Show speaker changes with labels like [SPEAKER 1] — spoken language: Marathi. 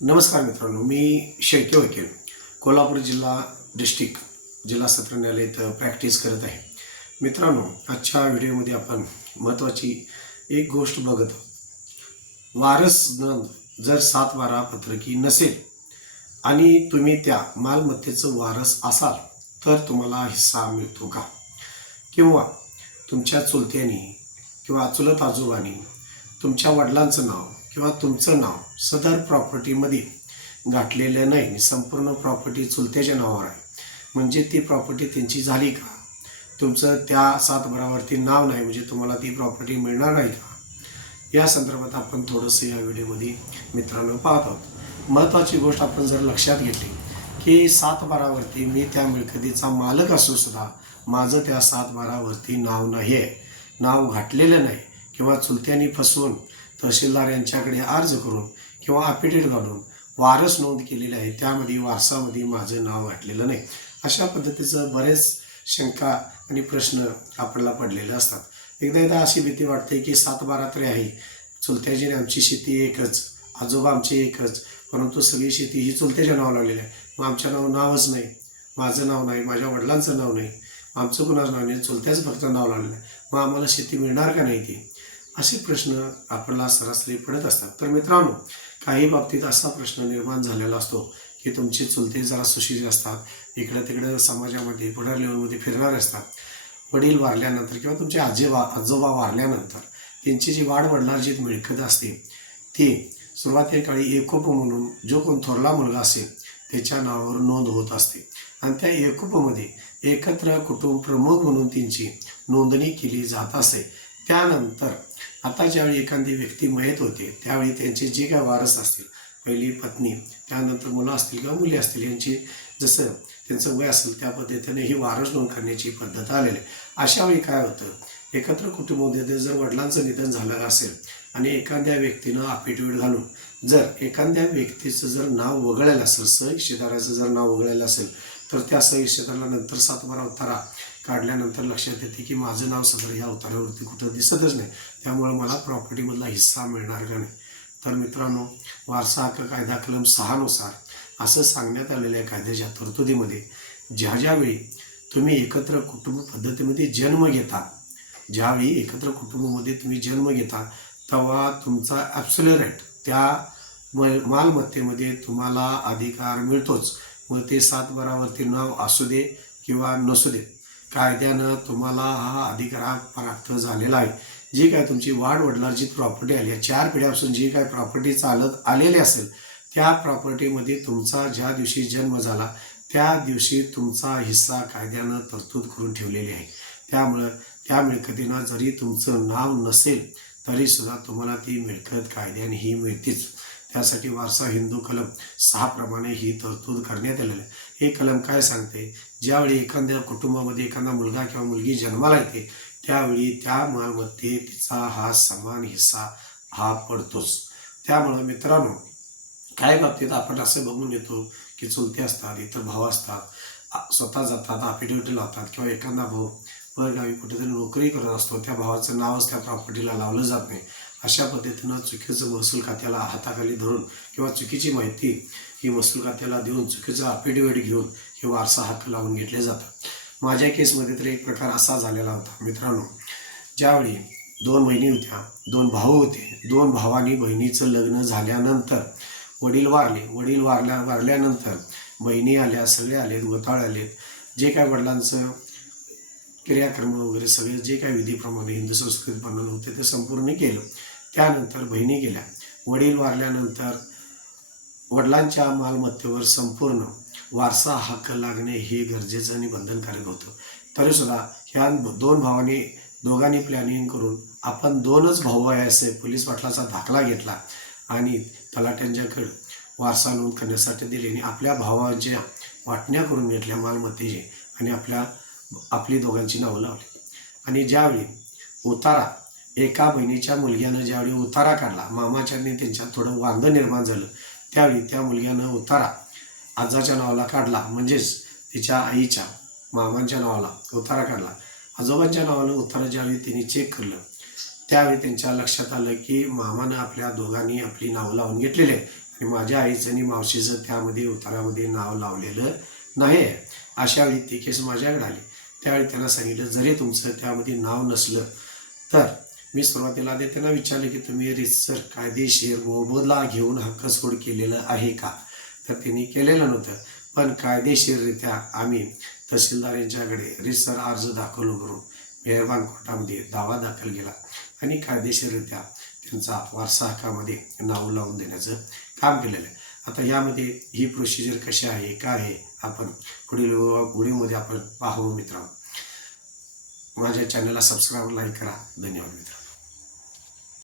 [SPEAKER 1] नमस्कार मित्रांनो मी शेळके वकील कोल्हापूर जिल्हा डिस्ट्रिक्ट जिल्हा सत्र न्यायालय इथं प्रॅक्टिस करत आहे. मित्रांनो आजच्या व्हिडिओमध्ये आपण महत्त्वाची एक गोष्ट बघत आहोत. वारस नोंद जर सात वारा पत्रकी नसेल आणि तुम्ही त्या मालमत्तेचं वारस असाल तर तुम्हाला हिस्सा मिळतो का? किंवा तुमच्या चुलत्यानी किंवा चुलत आजोबांनी तुमच्या वडिलांचं नाव किंवा तुमचं नाव सदर प्रॉपर्टीमध्ये गाठलेलं नाही. संपूर्ण प्रॉपर्टी चुलत्याच्या नावावर आहे. म्हणजे ती प्रॉपर्टी त्यांची झाली का? तुमचं त्या सातबारावरती नाव नाही म्हणजे तुम्हाला ती प्रॉपर्टी मिळणार नाही का? या संदर्भात आपण थोडंसं या व्हिडिओमध्ये मित्रांनो पाहत आहोत. महत्त्वाची गोष्ट आपण जर लक्षात घेतली की सातबारावरती मी त्या मिळकतीचा मालक असू सुद्धा माझं त्या सातबारावरती नाव नाही आहे नाव घातलेलं नाही किंवा चुलत्यांनी फसवून तहसीलदार यांच्याकडे अर्ज करून किंवा अपिडेट घालून वारस नोंद केलेली आहे त्यामध्ये वारसामध्ये माझं नाव घातलेलं नाही. अशा पद्धतीचं बरेच शंका आणि प्रश्न आपल्याला पडलेले असतात. एकदा एकदा अशी भीती वाटते की सात बारा तरी आहे. चुलत्याजीने आमची शेती एकच आजोबा आमचे एकच परंतु सगळी शेती ही चुलत्याच्या नाव लावलेली आहे. मग आमच्या नाव नावच नाही. माझं नाव नाही माझ्या वडिलांचं नाव नाही. आमचं कुणाचं नाव नाही चुलत्याचं फक्त नाव लावलेलं आहे. मग आम्हाला शेती मिळणार का नाही ती? असे प्रश्न आपल्याला सरासरी पडत असतात. तर मित्रांनो काही बाबतीत असा प्रश्न निर्माण झालेला असतो की तुमचे चुलते जरा सुशील असतात इकडं तिकडं समाजामध्ये पुढार लेवलमध्ये फिरणारे असतात. वडील वारल्यानंतर किंवा तुमचे आजोबा आजोबा वारल्यानंतर त्यांची जी वाढ जी मिळकत असते ती सुरुवातीच्या काळी एकोप म्हणून जो कोण थोरला मुलगा असेल त्याच्या नावावर नोंद होत असते. आणि त्या एकोपमध्ये एकत्र कुटुंब प्रमुख म्हणून त्यांची नोंदणी केली जात असते त्यानंतर आता ज्यावेळी एखादी व्यक्ती मयत होते त्यावेळी त्यांचे जे काय वारस असतील पहिली पत्नी त्यानंतर मुलं असतील किंवा मुली असतील यांची जसं त्यांचं वय असेल त्या पद्धतीने ही वारस नोंद करण्याची पद्धत आलेली आहे. अशा वेळी काय होतं एकत्र कुटुंबामध्ये जर वडिलांचं निधन झालं असेल आणि एखाद्या व्यक्तीनं अफिडेविट घालून जर एखाद्या व्यक्तीचं जर नाव वगळलेलं असेल सहहिस्सेदाराचं जर नाव वगळलेलं असेल तर त्या सहहिस्सेदाराला नंतर सातबारा उतारा काढल्यानंतर लक्षात येते की माझं नाव सदर या उतारावरती कुठं दिसतच नाही. त्यामुळे मला प्रॉपर्टीमधला हिस्सा मिळणार का नाही. तर मित्रांनो वारसा हक्क कायदा कलम सहानुसार असं सांगण्यात आलेल्या कायद्याच्या तरतुदीमध्ये ज्या ज्यावेळी तुम्ही एकत्र कुटुंब पद्धतीमध्ये जन्म घेता ज्यावेळी एकत्र कुटुंबामध्ये तुम्ही जन्म घेता तेव्हा तुमचा ॲप्सुलरेट त्या म मालमत्तेमध्ये तुम्हाला अधिकार मिळतोच. मग ते सातबरावरती नाव असू दे किंवा नसू दे कायद्यानं तुम्हाला हा अधिकार हा प्राप्त झालेला आहे. जी काय तुमची वाढ वडिलांची प्रॉपर्टी आली आहे चार पिढ्यापासून जी काय प्रॉपर्टी चालत आलेली असेल त्या प्रॉपर्टीमध्ये तुमचा ज्या दिवशी जन्म झाला त्या दिवशी तुमचा हिस्सा कायद्यानं तरतूद करून ठेवलेली आहे. त्यामुळं त्या मिळकतीनं जरी तुमचं नाव नसेल तरीसुद्धा तुम्हाला ती मिळकत कायद्याने ही मिळतेच. त्यासाठी वारसा हिंदू कलम सहाप्रमाणे ही तरतूद करण्यात आलेली आहे. हे कलम काय सांगते? ज्यावेळी एखाद्या कुटुंबामध्ये एखादा मुलगा किंवा मुलगी जन्माला येते त्यावेळी त्या मालमत्ते तिचा हा समान हिस्सा हा पडतोच. त्यामुळं मित्रांनो काय बाबतीत आपण असं बघून येतो की चुलते असतात इतर भाऊ असतात स्वतः जातात अफिडेविट लावतात किंवा एखादा भाऊ परगावी कुठेतरी नोकरी करत असतो त्या भावाचं नावच त्या प्रॉपर्टीला लावलं जात नाही. अशा पद्धतीनं चुकीचं महसूल खात्याला हाताखाली धरून किंवा चुकीची माहिती ही महसूल खात्याला देऊन चुकीचं अफिडेविट घेऊन हे वारसा हक्क लावून घेतले जातात. माझ्या केसमध्ये तर एक प्रकार असा झालेला होता मित्रांनो. ज्यावेळी दोन बहिणी होत्या दोन भाऊ होते दोन भावांनी बहिणीचं लग्न झाल्यानंतर वडील वारले. वडील वारल्या वारल्यानंतर बहिणी आल्या सगळे आलेत गोताळ आलेत. जे काय वडिलांचं क्रियाक्रम वगैरे सगळे जे काय विधीप्रमाणे हिंदू संस्कृती बनवलं होते ते संपूर्ण केलं. त्यानंतर बहिणी गेल्या. वडील वारल्यानंतर वडिलांच्या मालमत्तेवर संपूर्ण वारसा हक्क लागणे हे गरजेचं आणि बंधनकारक होतं. तरीसुद्धा ह्या दोन भावांनी दोघांनी प्लॅनिंग करून आपण दोनच भाऊ आहे असे पोलीस पाटलाचा दाखला घेतला आणि तलाट्यांच्याकडं वारसा नोंद करण्यासाठी दिली आणि आपल्या भावांच्या वाटण्या करून घेतल्या मालमत्तेची आणि आपल्या आपली दोघांची नावं लावली. आणि ज्यावेळी उतारा एका बहिणीच्या मुलग्यानं ज्यावेळी उतारा काढला मामाच्याने त्यांच्यात थोडं वांदं निर्माण झालं त्यावेळी त्या मुलग्यानं उतारा आजाच्या नावाला काढला म्हणजेच तिच्या आईच्या मामांच्या नावाला उतारा काढला. आजोबांच्या नावानं उतारा ज्यावेळी त्यांनी चेक करलं त्यावेळी त्यांच्या लक्षात आलं की मामानं आपल्या दोघांनी आपली नावं लावून घेतलेली आहे आणि माझ्या आईचं आणि मावशीचं त्यामध्ये उतारामध्ये नाव लावलेलं नाही आहे. अशा वेळी ती केस माझ्याकडे आली. त्यावेळी त्यांना सांगितलं जरी तुमचं त्यामध्ये नाव नसलं तर मी सुरुवातीला आधी त्यांना विचारले की तुम्ही रितसर कायदेशीर मोबदला घेऊन हक्क सोड केलेलं आहे का? तर त्यांनी केलेलं नव्हतं. पण कायदेशीररित्या आम्ही तहसीलदार यांच्याकडे रितसर अर्ज दाखल करून मेहरबान कोर्टामध्ये दावा दाखल केला आणि कायदेशीररित्या त्यांचा वारसा हक्कामध्ये नाव लावून देण्याचं काम केलेलं आहे. आता यामध्ये ही प्रोसिजर कशी आहे काय आहे आपण पुढील व्हिडिओमध्ये आपण पाहू मित्रांनो. माझ्या चॅनलला सबस्क्राईब लाईक करा. धन्यवाद मित्रांनो.